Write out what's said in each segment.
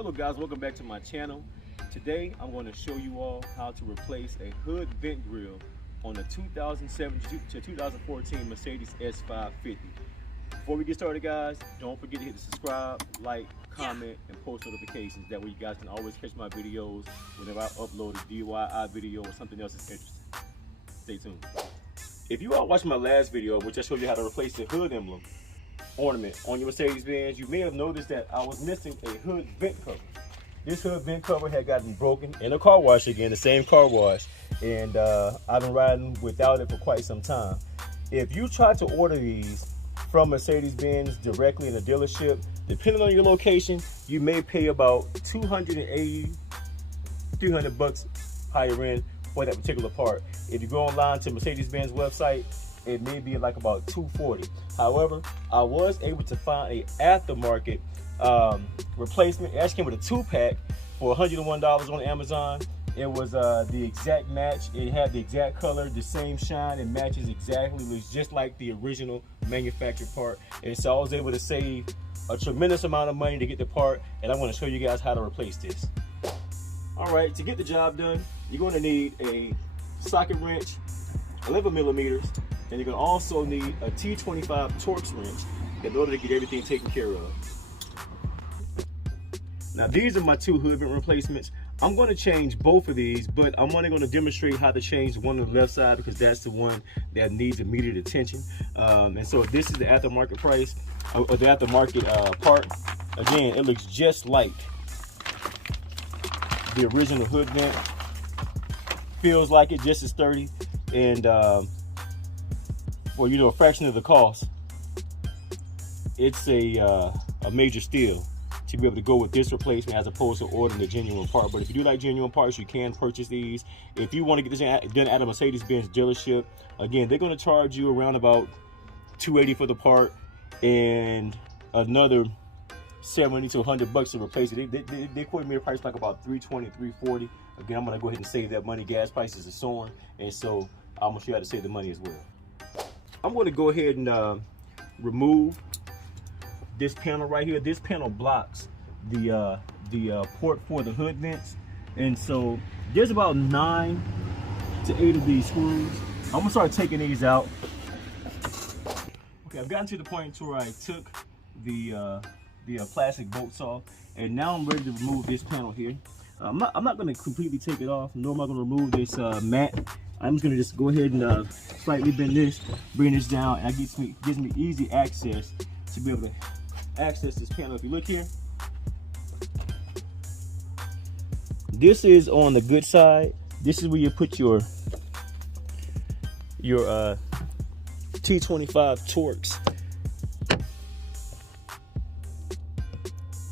Hello guys, welcome back to my channel. Today I'm going to show you all how to replace a hood vent grill on a 2007 to 2014 Mercedes S550. Before we get started guys, don't forget to hit the subscribe, like, comment, and post notifications. That way you guys can always catch my videos whenever I upload a DIY video or something else that's interesting. Stay tuned. If you all watched my last video, which I showed you how to replace the hood emblem ornament on your Mercedes-Benz, you may have noticed that I was missing a hood vent cover. This hood vent cover had gotten broken in a car wash again, the same car wash, and I've been riding without it for quite some time. If you try to order these from Mercedes-Benz directly in a dealership, depending on your location, you may pay about $280, $300 higher end for that particular part. If you go online to Mercedes-Benz website, it may be like about $240. However, I was able to find a aftermarket replacement. It actually came with a 2-pack for $101 on Amazon. It was the exact match. It had the exact color, the same shine. It matches exactly. It was just like the original manufactured part. And so I was able to save a tremendous amount of money to get the part. And I'm going to show you guys how to replace this. All right, to get the job done, you're going to need a socket wrench, 11 millimeters, and you're going to also need a T25 Torx wrench in order to get everything taken care of. Now these are my two hood vent replacements. I'm going to change both of these, but I'm only going to demonstrate how to change one on the left side because that's the one that needs immediate attention. And so this is the aftermarket price, or the aftermarket part. Again, it looks just like the original hood vent. Feels like it, just as sturdy, and well, you know, a fraction of the cost. It's a major steal to be able to go with this replacement as opposed to ordering a genuine part. But if you do like genuine parts, you can purchase these. If you want to get this done at a Mercedes-Benz dealership, again, they're going to charge you around about $280 for the part and another $70 to $100 to replace it. They quoted me a price like about $320, $340. Again, I'm going to go ahead and save that money. Gas prices are soaring, and so I'm going to show you how to save the money as well. I'm going to go ahead and remove this panel right here. This panel blocks the port for the hood vents, and so there's about 9 to 8 of these screws. I'm going to start taking these out. Okay, I've gotten to the point where I took the plastic bolts off, and now I'm ready to remove this panel here. I'm not going to completely take it off, nor am I going to remove this mat. I'm just going to just go ahead and slightly bend this, bring this down, and it gives me easy access to be able to access this panel. If you look here, this is on the good side. This is where you put your T25 Torx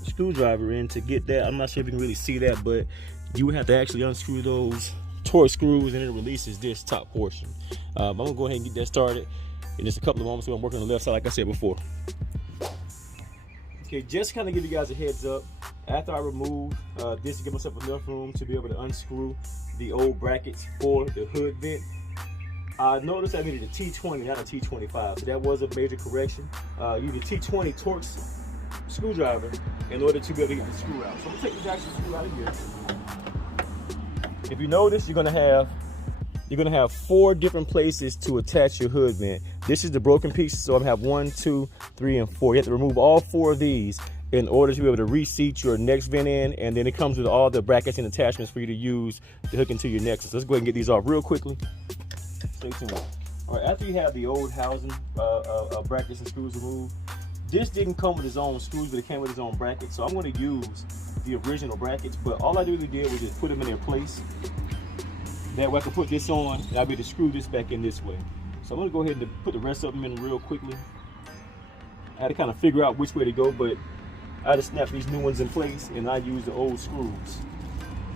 screwdriver in to get that. I'm not sure if you can really see that, but you would have to actually unscrew those Torx screws, and it releases this top portion. I'm gonna go ahead and get that started in just a couple of moments. So I'm working on the left side like I said before. Okay, just kind of give you guys a heads up, after I remove this to give myself enough room to be able to unscrew the old brackets for the hood vent, I noticed I needed a T20, not a T25, so that was a major correction. You need a T20 Torx screwdriver in order to be able to get the screw out. So I'm gonna take this actual screw out of here. If you notice, you're gonna have 4 different places to attach your hood vent. This is the broken pieces, so I'm gonna have 1, 2, 3, and 4. You have to remove all 4 of these in order to be able to reseat your next vent in, and then it comes with all the brackets and attachments for you to use to hook into your Nexus. Let's go ahead and get these off real quickly. Stay tuned. All right, after you have the old housing brackets and screws removed, this didn't come with its own screws, but it came with its own brackets. So I'm going to use the original brackets, but all I really did was just put them in their place. That way I can put this on, and I'll be able to screw this back in this way. So I'm going to go ahead and put the rest of them in real quickly. I had to kind of figure out which way to go, but I just snapped these new ones in place, and I used the old screws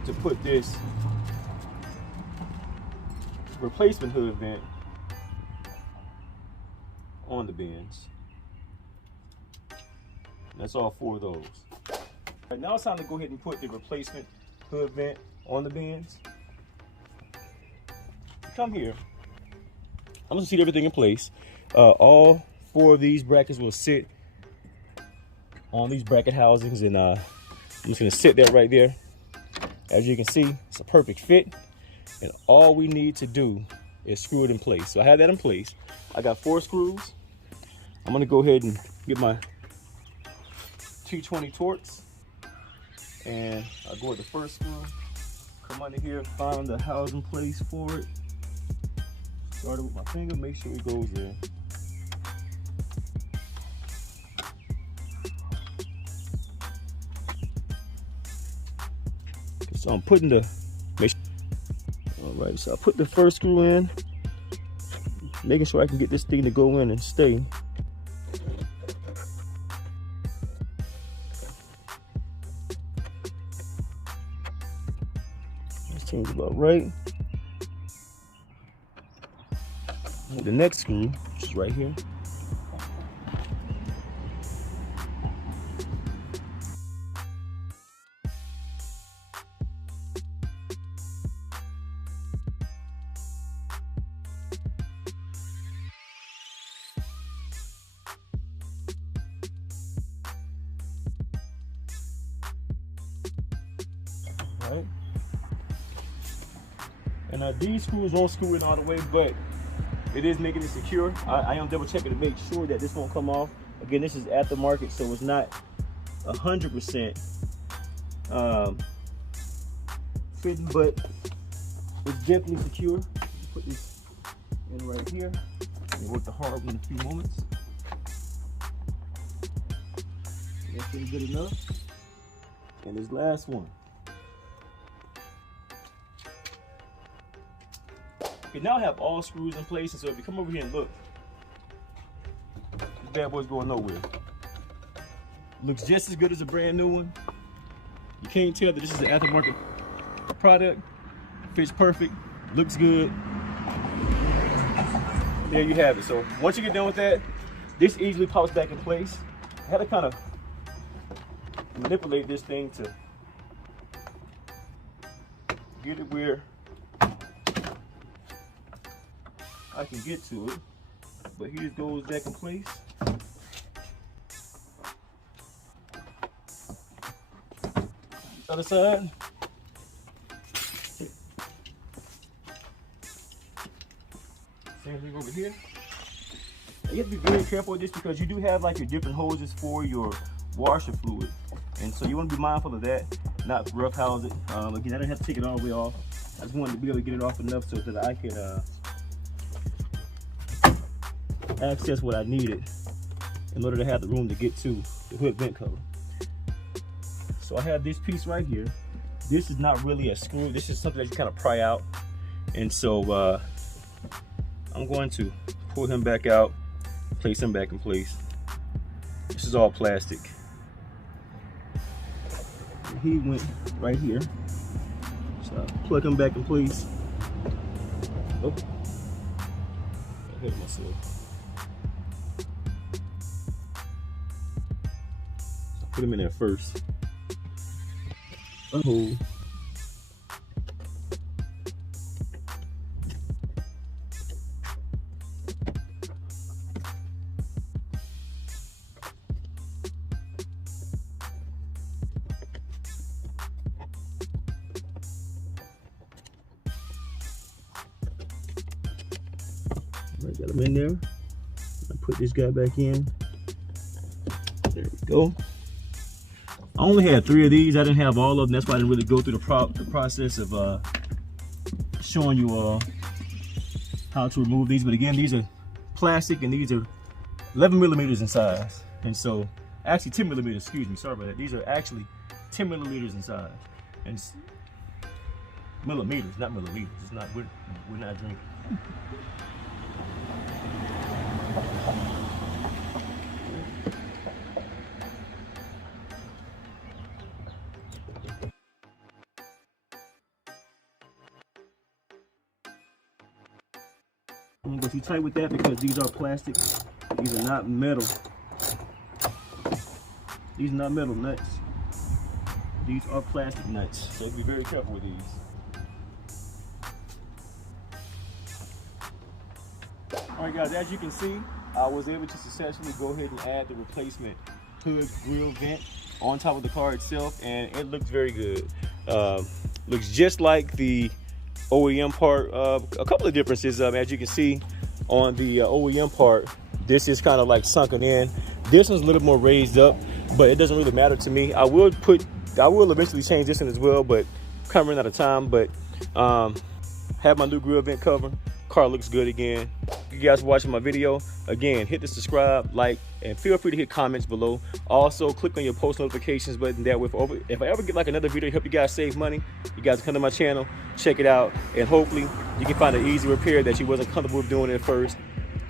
to put this replacement hood vent on the bins. That's all 4 of those. Right, now it's time to go ahead and put the replacement hood vent on the bins. Come here. I'm gonna seat everything in place. All 4 of these brackets will sit on these bracket housings, and I'm just gonna sit that right there. As you can see, it's a perfect fit. And all we need to do is screw it in place. So I have that in place. I got 4 screws. I'm gonna go ahead and get my 220 Torx. And I'll go with the first screw. Come under here, find the housing place for it. Start it with my finger, make sure it goes there. So I'm putting the, all right, so I put the first screw in, making sure I can get this thing to go in and stay. This seems about right. And the next screw, which is right here. Right. And now these screws won't screw in all the way, but it is making it secure. I am double checking to make sure that this won't come off. Again, this is aftermarket, so it's not 100% fitting, but it's definitely secure. Put this in right here and work the hard one in a few moments. That's good enough. And this last one. Okay, now I have all screws in place, and so if you come over here and look, this bad boy's going nowhere. Looks just as good as a brand new one. You can't tell that this is an aftermarket product. Fits perfect, looks good. There you have it. So once you get done with that, this easily pops back in place. I had to kind of manipulate this thing to get it where I can get to it, but here it goes back in place. Other side. Same thing over here. You have to be very careful with this because you do have like your different hoses for your washer fluid, and so you want to be mindful of that, not rough house it. Again, I don't have to take it all the way off. I just wanted to be able to get it off enough so that I could access what I needed in order to have the room to get to the hood vent cover. So I have this piece right here. This is not really a screw. This is something that you kind of pry out. And so I'm going to pull him back out, place him back in place. This is all plastic. He went right here. So I'll plug him back in place. Oh, I hit myself. Put him in there first. Oh. Right, got him in there. I put this guy back in. There we go. I only had 3 of these. I didn't have all of them. That's why I didn't really go through the process of showing you all how to remove these. But again, these are plastic and these are 11 millimeters in size. And so, actually 10 millimeters, excuse me, sorry about that. These are actually 10 millimeters in size. And millimeters, not milliliters. It's not, we're not drinking. I don't go too tight with that because these are plastic. These are not metal. These are not metal nuts. These are plastic nuts. So be very careful with these. Alright guys, as you can see, I was able to successfully go ahead and add the replacement hood grill vent on top of the car itself, and it looks very good. Looks just like the OEM part. A couple of differences, as you can see on the OEM part, this is kind of like sunken in. This one's a little more raised up, but it doesn't really matter to me. I will eventually change this one as well, but kind of running out of time. But have my new grill vent cover. Car looks good again. You guys watching my video, again, hit the subscribe, like, and feel free to hit comments below. Also, click on your post notifications button. That way, if I ever get like another video to help you guys save money, you guys come to my channel, check it out, and hopefully you can find an easy repair that you wasn't comfortable with doing at first.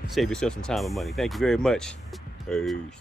Save yourself some time and money. Thank you very much. Peace.